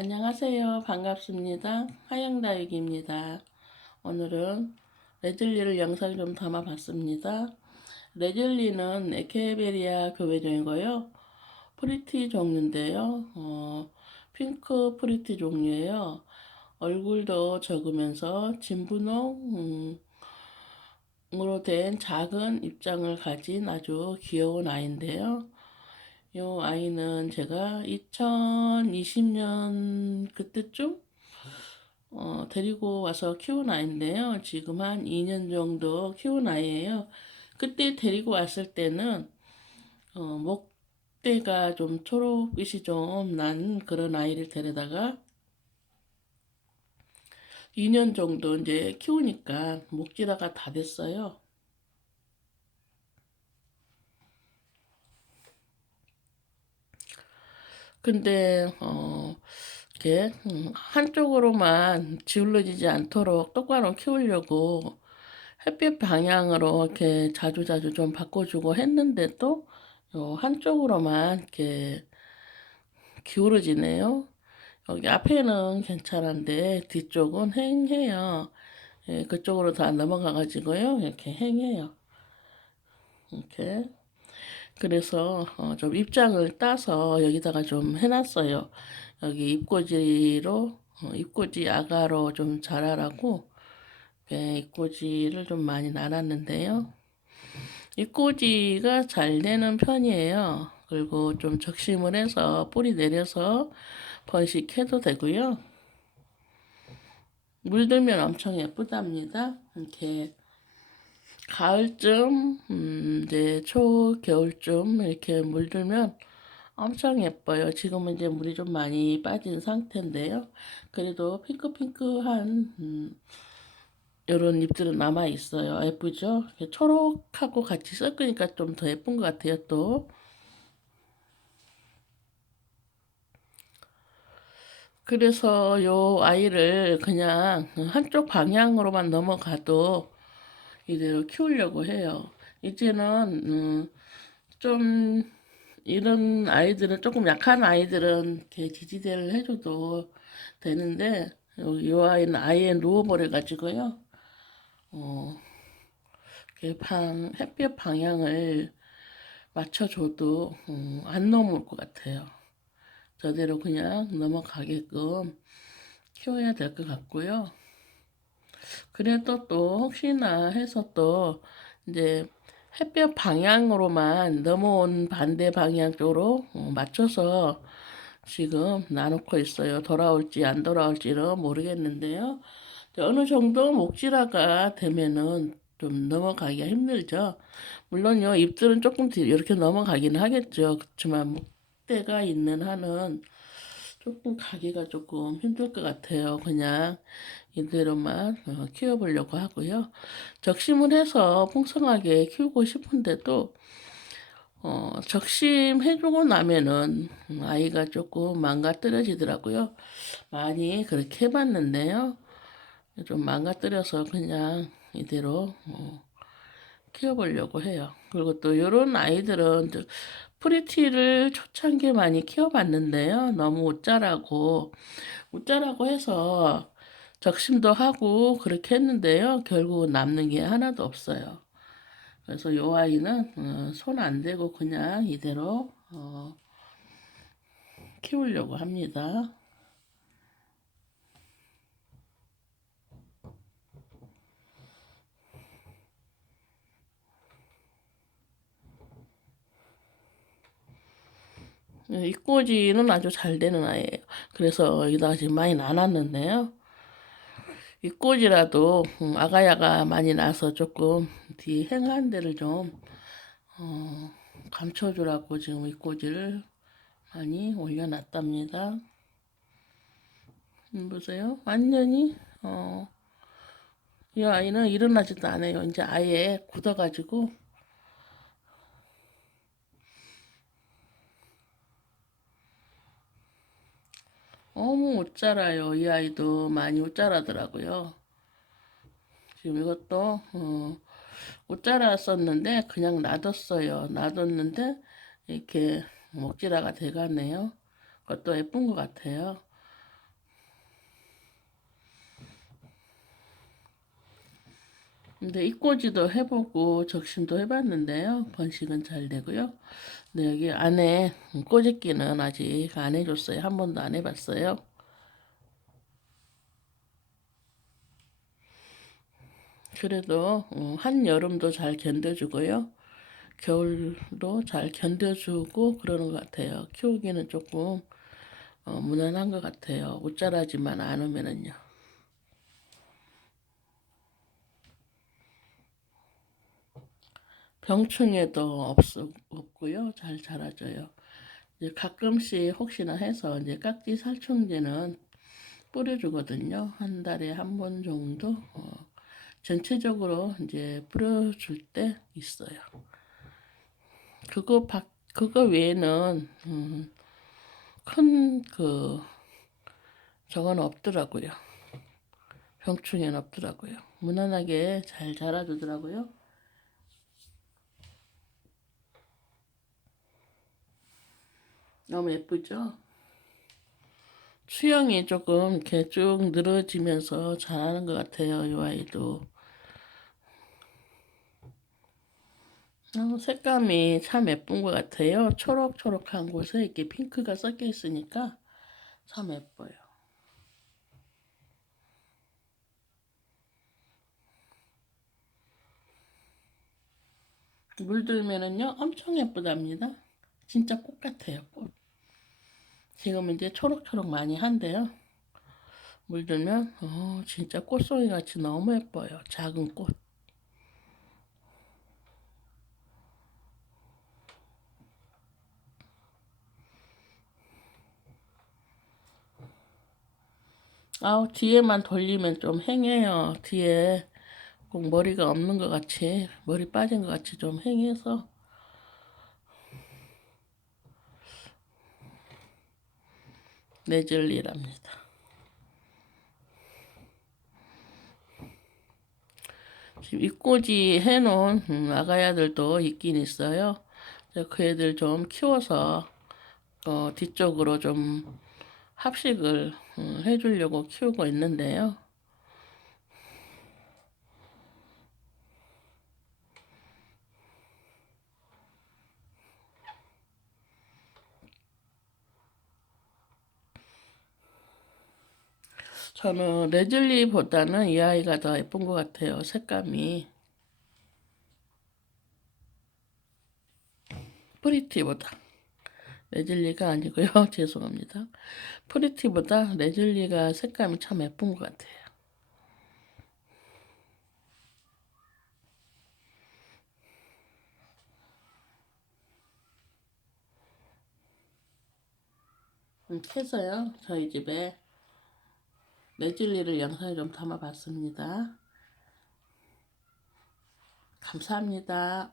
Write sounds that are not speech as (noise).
안녕하세요. 반갑습니다. 하양다육입니다. 오늘은 레즐리를 영상 좀 담아봤습니다. 레즐리는 에케베리아 교배종이고요. 프리티 종류인데요. 어, 핑크 프리티 종류예요. 얼굴도 적으면서 진분홍으로 된 작은 입장을 가진 아주 귀여운 아이인데요. 요 아이는 제가 2020년 그때쯤 어, 데리고 와서 키운 아이인데요. 지금 한 2년 정도 키운 아이예요. 그때 데리고 왔을 때는 어, 목대가 좀 초록빛이 좀 난 그런 아이를 데려다가 2년 정도 이제 키우니까 목지라가 다 됐어요. 근데 어 이렇게 음, 한쪽으로만 기울어지지 않도록 똑바로 키우려고 햇빛 방향으로 이렇게 자주자주 좀 바꿔주고 했는데도 요 한쪽으로만 이렇게 기울어지네요. 여기 앞에는 괜찮은데 뒤쪽은 행해요. 예, 그쪽으로 다 넘어가가지고요. 이렇게 행해요. 이렇게. 그래서 어, 좀 입장을 따서 여기다가 좀 해놨어요. 여기 입꼬지로 어, 입꼬지 아가로 좀 자라라고 예, 입꼬지를 좀 많이 나눴는데요. 입꼬지가 잘 되는 편이에요. 그리고 좀 적심을 해서 뿌리 내려서 번식해도 되고요. 물들면 엄청 예쁘답니다. 이렇게 가을쯤, 음, 이제 초, 겨울쯤 이렇게 물들면 엄청 예뻐요. 지금은 이제 물이 좀 많이 빠진 상태인데요. 그래도 핑크핑크한, 음, 요런 잎들은 남아 있어요. 예쁘죠? 초록하고 같이 섞으니까 좀 더 예쁜 것 같아요, 또. 그래서 요 아이를 그냥 한쪽 방향으로만 넘어가도 이대로 키우려고 해요. 이제는 음, 좀 이런 아이들은 조금 약한 아이들은 지지대를 해줘도 되는데 이 아이는 아예 누워버려 가지고요. 어, 방 햇볕 방향을 맞춰줘도 음, 안 넘을 것 같아요. 저대로 그냥 넘어가게끔 키워야 될 것 같고요. 그래도 또 혹시나 해서 또 이제 햇볕 방향으로만 넘어온 반대 방향 쪽으로 어, 맞춰서 지금 놔놓고 있어요. 돌아올지 안 돌아올지는 모르겠는데요. 어느 정도 목질화가 되면은 좀 넘어가기가 힘들죠. 물론요, 잎들은 조금 이렇게 넘어가기는 하겠죠. 그렇지만 목대가 있는 한은 조금 가기가 조금 힘들 것 같아요. 그냥 이대로만 어, 키워보려고 하고요. 적심을 해서 풍성하게 키우고 싶은데도 어, 적심해주고 나면은 아이가 조금 망가뜨려지더라고요. 많이 그렇게 해봤는데요. 좀 망가뜨려서 그냥 이대로 어, 키워보려고 해요. 그리고 또 이런 아이들은 프리티를 초창기에 많이 키워봤는데요. 너무 옷자라고 옷자라고 해서 적심도 하고 그렇게 했는데요. 결국 남는 게 하나도 없어요. 그래서 요 아이는 어, 손안 대고 그냥 이대로 어, 키우려고 합니다. 입꼬지는 아주 잘 되는 아이예요. 그래서 여기다가 지금 많이 나눴는데요. 입꼬지라도 음, 아가야가 많이 나서 조금 뒤 행한 데를 좀 어, 감춰주라고 지금 입꼬지를 많이 올려놨답니다. 음, 보세요. 완전히 어, 이 아이는 일어나지도 않아요. 이제 아예 굳어가지고 너무 못 자라요. 이 아이도 많이 못 자라더라고요. 지금 이것도 어, 못 자랐었는데 그냥 놔뒀어요. 놔뒀는데 이렇게 목질화가 돼가네요. 그것도 예쁜 것 같아요. 근데 입꼬지도 해보고 적심도 해봤는데요. 번식은 잘 되고요. 근데 여기 안에 꼬집기는 아직 안 해줬어요. 한 번도 안 해봤어요. 그래도 어, 한여름도 잘 견뎌주고요. 겨울도 잘 견뎌주고 그러는 것 같아요. 키우기는 조금 어, 무난한 것 같아요. 옷자라지만 않으면은요. 병충해도 없, 없고요. 잘 자라줘요. 이제 가끔씩 혹시나 해서 이제 깍지 살충제는 뿌려주거든요. 한 달에 한 번 정도 어, 전체적으로 이제 뿌려줄 때 있어요. 그거 박 그거 외에는 음, 큰 그 저건 없더라고요. 병충해는 없더라고요. 무난하게 잘 자라주더라고요. 너무 예쁘죠? 수영이 조금 이렇게 쭉 늘어지면서 잘하는 것 같아요. 이 아이도. 어, 색감이 참 예쁜 것 같아요. 초록초록한 곳에 이렇게 핑크가 섞여 있으니까 참 예뻐요. 물들면은요 엄청 예쁘답니다. 진짜 꽃 같아요. 꽃. 지금 이제 초록초록 많이 한데요. 물들면 어, 진짜 꽃송이 같이 너무 예뻐요. 작은 꽃. 아우 뒤에만 돌리면 좀 행해요. 뒤에 꼭 머리가 없는 것 같이 머리 빠진 것 같이 좀 행해서 내절리랍니다. 지금 입꼬지 해놓은 음, 아가야들도 있긴 있어요. 그 애들 좀 키워서 어, 뒤쪽으로 좀 합식을 음, 해주려고 키우고 있는데요. 저는 레즐리보다는 이 아이가 더 예쁜 것 같아요. 색감이. 프리티보다. 레즐리가 아니고요. (laughs) 죄송합니다. 프리티보다 레즐리가 색감이 참 예쁜 것 같아요. 이렇게 해서요. 저희 집에 레즐리를 영상에 좀 담아봤습니다. 감사합니다.